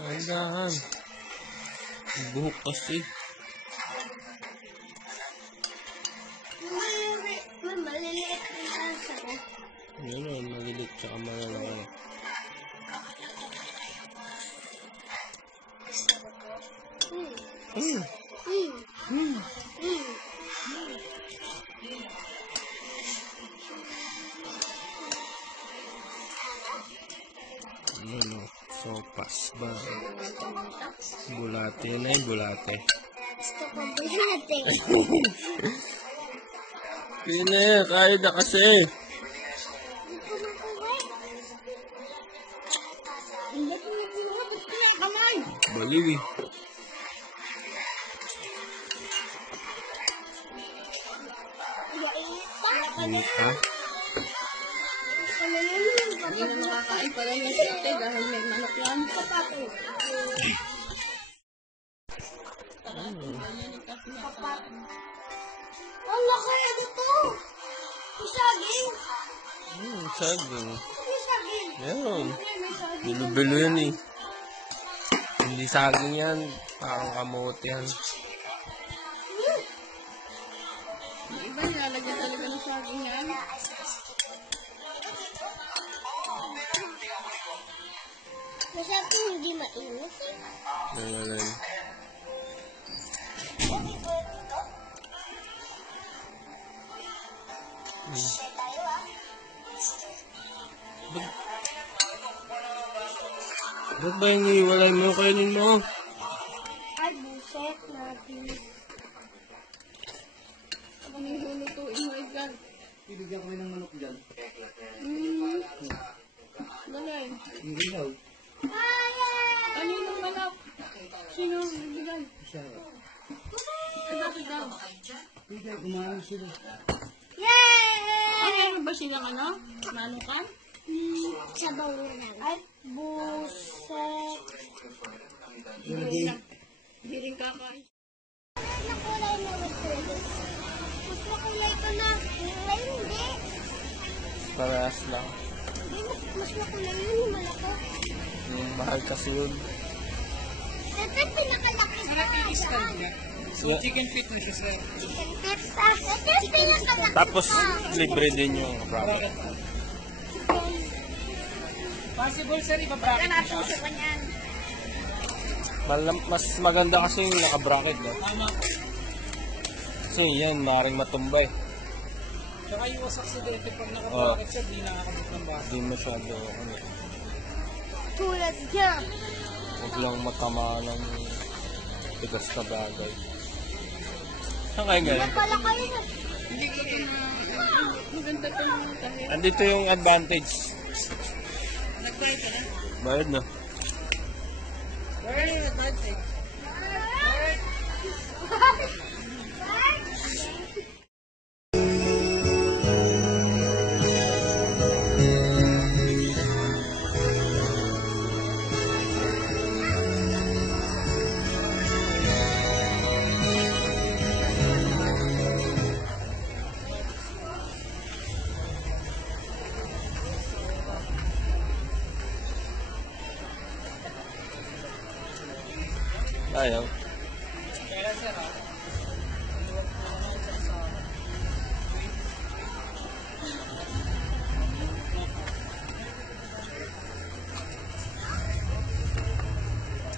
Andahan. Buhok kasi. Maliliit din ang sarap. Yun o, maliliit tsaka malalaki. Ano, sopas ba? Bulate na yung bulate. Gusto ko bulate. Pine, kaya na kasi. Baliw eh. Init pa? Hindi na nakakain pala yung sete dahil may manok yan. Ang laki na dito. Isaging. Saging. Isaging. Yan. Bilo-bilo yan eh. Hindi saging yan. Parang kamote yan. Yung iba nilalagyan talaga ng saging yan. Masarap yung hindi mainit eh. Ganyan. Ba't ba yung iwalay mo? Kainin mo? Ay, buset natin. Ano yung lulutuin mo ikan? Ibigyan ko ng manok dyan. Galay. Hindi daw. Ano yung manok? Sino bibigay? Siya. Ay, bakit daw? Bigyan, kumain sila. Yay! Ano ba silang ano? Manukan? Sabaw lang. Ay, buset. Hindi rin kakain. Nakulay na ito. Mas makulay ko na. Kulay hindi. Parehas lang. Hindi, mas makulay yun yung malaki. Mahal kasi yun. Ito pinakalaki na. Chicken feet na siya sir. Chicken tips. Ito pinakalaki. Tapos, libre din yung ramen. Possible sir, iba-bracket na siya. Puso ko niyan. Mas maganda kasi yung naka-bracket. No? Tama. Kasi yan, maaaring matumbay. Tsaka yung aksidente pag naka-bracket siya, di nakakabot ng bata. Hindi masyado. Ano, Tulad niya. huwag lang matamaan ng tigas na bagay. Saan kayo galing? Pala kayo na. Hindi ko rin maganda pa yung tahi. Andito yung advantage. Nag-try ka na? Bayad na. Where are you advantage? Ayaw. Kaya sir ha?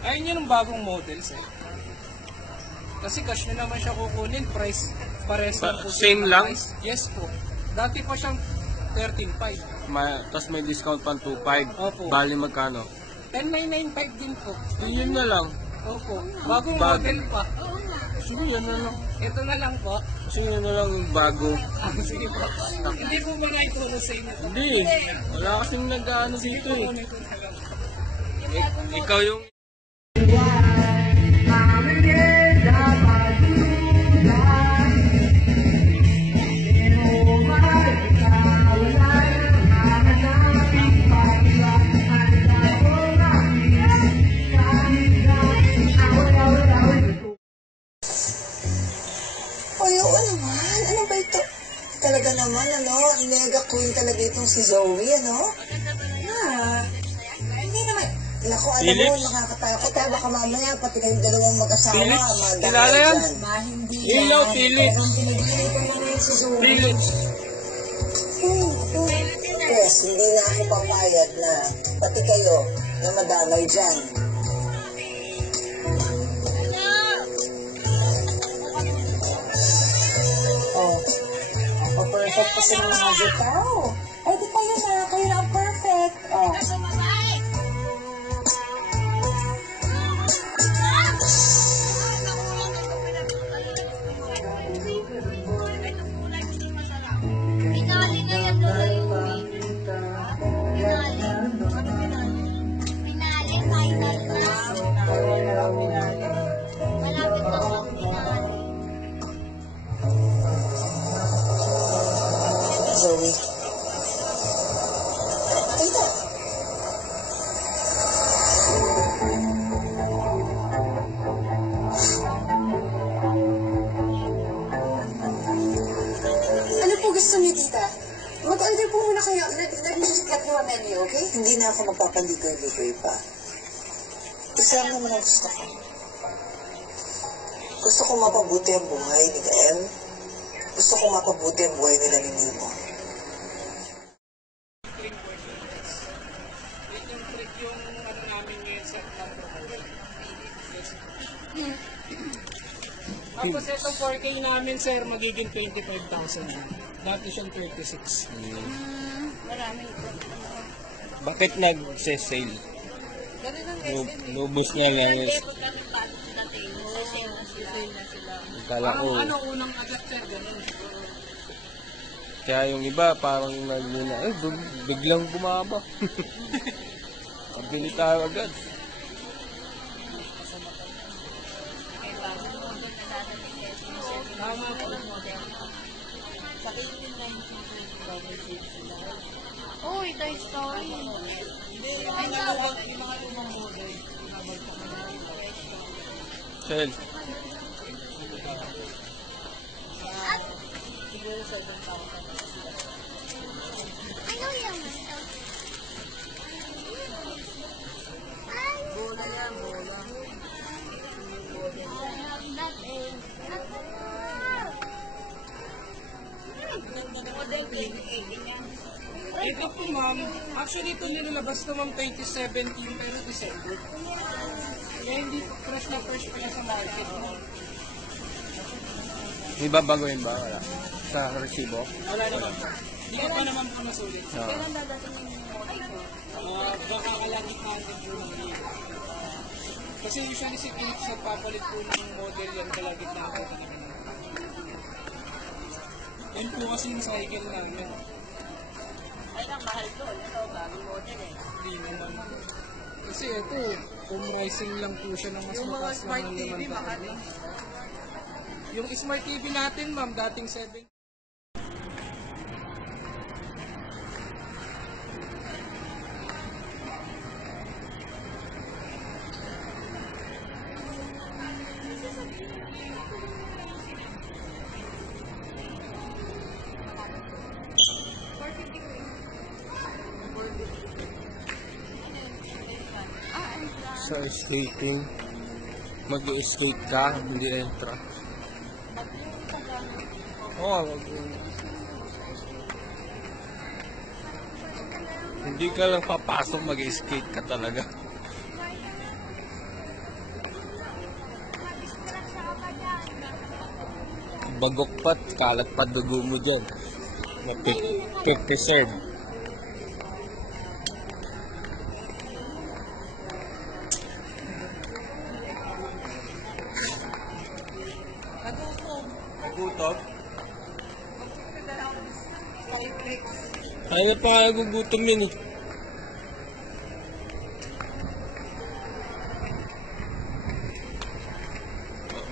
Ayun yun ang bagong models eh. Kasi cash na naman siya kukunin, price pares lang po siya Same ng lang? price. Yes po. Dati pa siyang 13.5. Tapos may discount pang 2.5. Opo. Bali magkano? 10,995 din po. Yun na lang. Opo. Bagong Bago. model pa. Sige, yan na lang. Ito na lang po. Kasi yun na lang yung bago. Sige po. Hindi po ba naituro sa inyo? Hindi. Wala kasing nag-ano dito eh. Kunin ko na lang. Ikaw yung... Ay, oo naman. Ano ba ito? Talaga naman, ano? Mega queen talaga itong si Zoe, ano? Na, hindi naman. Naku, alam mo, Philips? nakakatakot ha. Baka mamaya, pati kayong dalawang mag-asawa. Philips? mandang Kilala yan? dyan. Ma, hindi Ilaw, yan. Philips. Talagang pinag-iinay ko muna yung si Zoe. Philips. Yes, hindi na ako papayag na pati kayo na madamay dyan. Oh, perfect pa sila mga gitaw. Ay, di kayo na. Kayo na ang perfect. Oh. Pinali na yan doon yung Pinali. Pinali, final na. Malapit na ang pinali. Zoe. Ito. Ano po gusto niyo, tita? Mag-order po muna kayo. Let me just get you a menu, okay? Hindi na ako magpapaligoy-ligoy pa. Isa lang naman ang gusto ko. Gusto ko mapabuti ang buhay ni Gael. Gusto ko mapabuti ang buhay nila ni Nemo. Yung trick yung ano namin ngayon sa number. Tapos itong 4K namin, sir, magiging 25,000. Dati siyang 36. Bakit nag-sale? Ganun ang Lubos na lang. Kala ko. Ano unang agad, sir, ganun. Kaya yung iba parang nagmuna, biglang bumaba. Pabili tayo agad. Tama po. Uy, Toy Story. Sel. Ano yan? bola yan, bola. That is... Ito po, ma'am. Actually, ito nilalabas na, ma'am, 2017 pero December. Kaya hindi po fresh na fresh pa yan sa market, ma'am. May babaguhin ba? Wala. Sa resibo? Wala naman po. Hindi ko pa naman po masulit. No. Baka kalagit natin po ng libo. Kasi usually si Philips nagpapalit po ng model yan kalagit natin. Yan po kasi yung cycle namin. Ay, ang mahal doon. Ito, bagong model eh. Hindi naman. Kasi ito, home rising lang po siya ng mas Yung mga mataas smart ng TV, 5,000. mahal eh. Yung smart TV natin, ma'am, dating 7. Sa skating, mag-skate ka, hindi entra. Oo, hindi ka lang papasok, mag-skate ka talaga. Bagok pat, kalat pa dugo mo dyan. Preserve. Nagutom? Kaya pa nagugutom yun eh.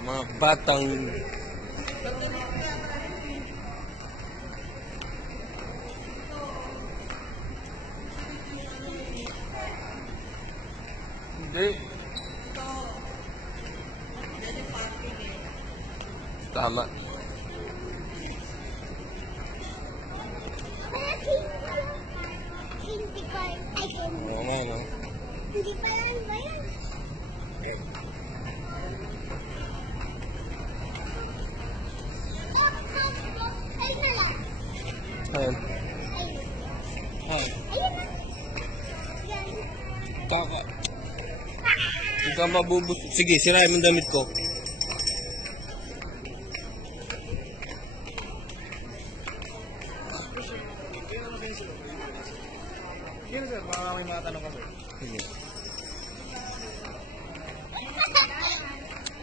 Mga batang hindi. Tama. Hindi ko. I can... Oo nga, no? Hindi pala ano ba yan? Ayun na lang. Ayun. Ayun. Ay, Ayun na. Yan. kaka. Hindi ka mabubus. Sige, sirain mo ang damit ko. Sige sir, baka may mga tanong kami. Sige.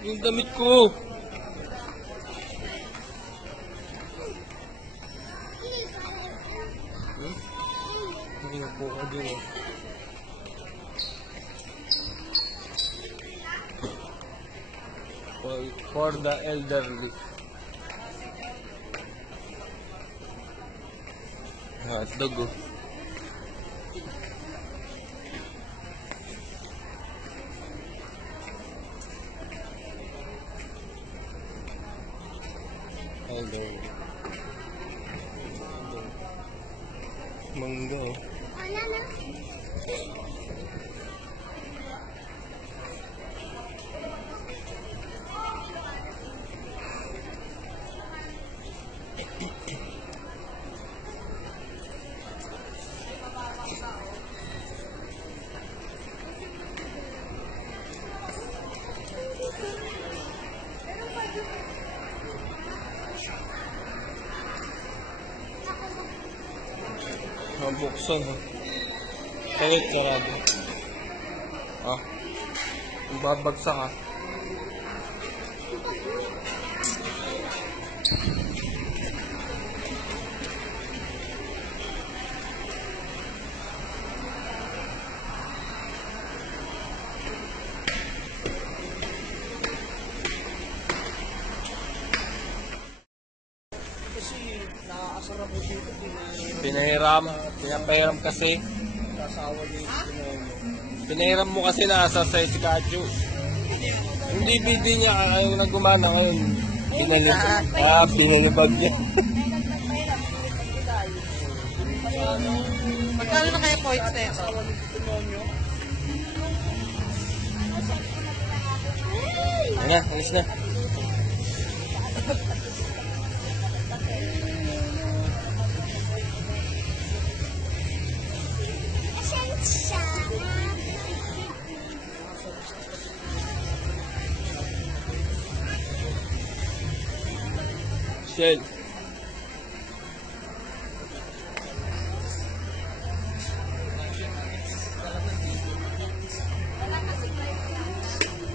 Yung damit ko. Hindi na po ka doon. For the elderly. Hotdog oh. Hello. Mangga oh. Wala na. Mabuksan ha. Kahit sarado. Ah. Babagsak ha. Kasi nakakasara po dito, Pinahiram kasi. pinasawa niyo yung pinonyo. Pinahiram mo kasi nasa sa si Kachu. Yung DVD niya, ayaw na gumana ngayon. Pinalibag niya. Magkano na kaya points na ito? Pinasawa niyo yung pinonyo. Ayan na, alis na. Pasensya na. Shell.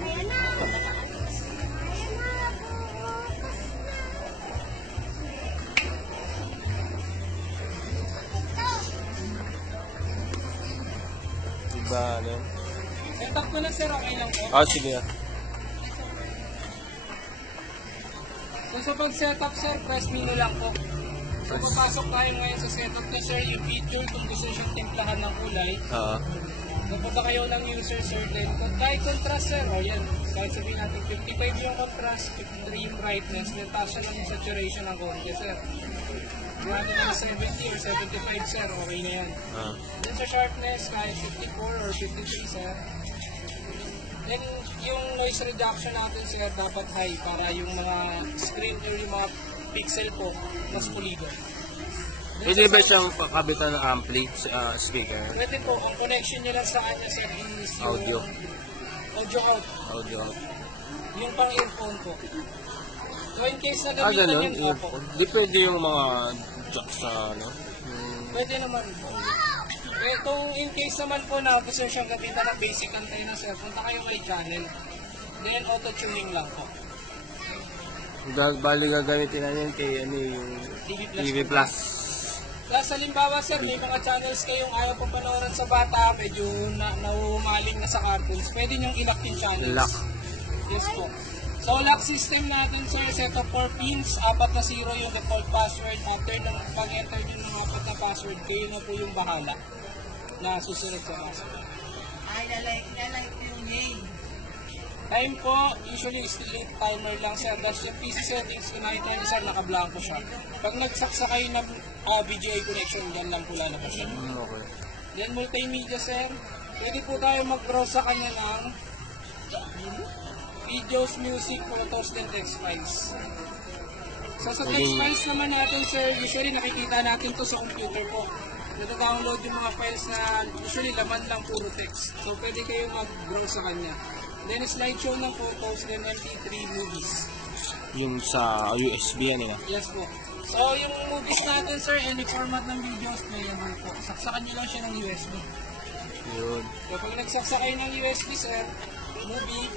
Ayun na. Ayun na. Diba, ano? Set up ko na sir, okay lang po. Ah, sige ah. So sa pag-setup sir, press menu lang po. So papasok tayo ngayon sa setup na sir, yung picture kung gusto nyo siyang timplahan ng kulay. Napunta kayo ng user sir, then kahit contrast sir, o yan, kahit sabihin natin 55 yung contrast, 53 yung brightness, then taas siya ng saturation ng konti sir. Gawin na 70 or 75 sir, okay na yan. Then sa sharpness, kahit 54 or 53 sir. Then yung noise reduction natin sir, dapat high para yung mga screen or yung mga pixel po, mas pulido. Pwede ba siyang pakabitan ng ampli, speaker? Pwede po, ang connection nyo lang sa kanya sir is yung Audio. audio out. Audio. Yung pang earphone po. So in case na gamitan Ganun? yun, opo. Di pwede yung mga jack sa ano? Pwede naman po. Eh, kung in case naman po na gusto siyang gamitan ng basic antenna sir, punta kayo kay channel. Then auto-tuning lang po. Bali gagamitin na yun kay ano yung TV Plus. Plus, halimbawa sir, may mga channels kayong ayaw pa panoorin sa bata, medyo nauumaling na sa cartoons, pwede nyong i-lock yung channels. Lock. Yes po. So, lock system natin sir, set of 4 pins, 4 na 0 yung default password. After nang pag-enter nyo ng 4 na password, kayo na po yung bahala na susunod sa password. Ay, lalike yung name. Time po, usually still timer lang sir. That's yung PC settings, kung nakita nyo sir, naka-blanco siya. Pag nagsaksa kayo ng VGA connection, yan lang po lalabas siya. Okay. Then multimedia sir, pwede po tayo mag-browse sa kanya ng videos, music, photos, and text files. So sa text files naman natin sir, usually nakikita natin to sa computer po. Nata-download yung mga files na usually laman lang puro text. So pwede kayo mag-browse sa kanya. Then slideshow ng photos, then MP3 movies. Yung sa USB yan eh. Yes po. So yung movies natin sir, any format ng videos playable po. Saksakan nyo lang siya ng USB. Yun. So pag nagsaksa kayo ng USB sir, movie,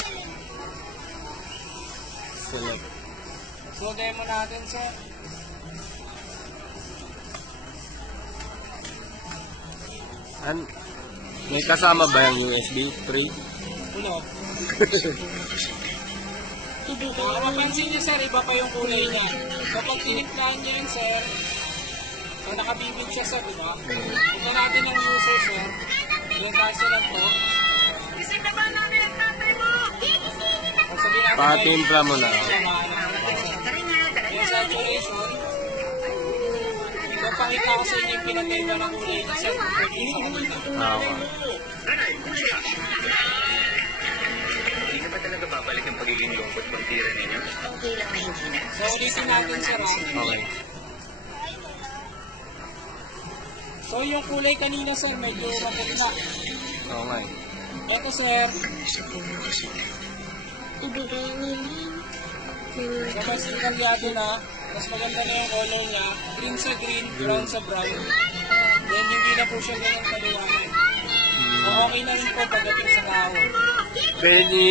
Select. so demo natin sir. May kasama ba yung USB? Free? Puno. Mapapansin niyo sir, iba pa yung kulay niya. So pag tinimplahan niyo yun sir, so nakabibig siya sa diba? Ito natin ang user sir. Yung cancel lang po. Pag sabihin natin Patimpla mo na. yung saturation, ito pakita ko sa inyo yung pinagkaiba ng kulay niya sir. Hindi na ba talaga babalik ang pagiging lungkot pag tira ninyo? Okay lang na hindi na. So ulitin natin sir. Okay. So yung kulay kanina sir, medyo maputla. Okay. Ito sir, so mas detalyado na, mas maganda na yung color niya, green sa green, brown sa brown. Then hindi na po siya ganun kaliwanag. So okay na rin po pagdating sa tao. Pwede,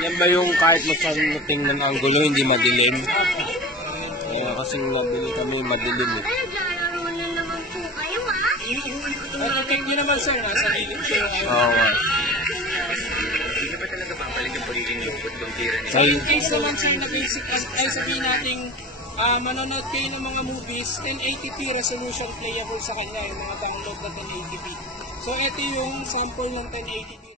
yan ba yung kahit masyadong tingnan ang gulo, hindi madilim? Kasi nabili kami madilim eh. At check nyo naman sir, nasa gilid siya. Oo. Hindi na ba talaga babalik ang pagiging lungkot pag tira ninyo? So in case naman sir na basic, ay sabihin natin, manonood kayo ng mga movies, 1080p resolution playable sa kanya, yung mga download na 1080p. So ito yung sample ng 1080p.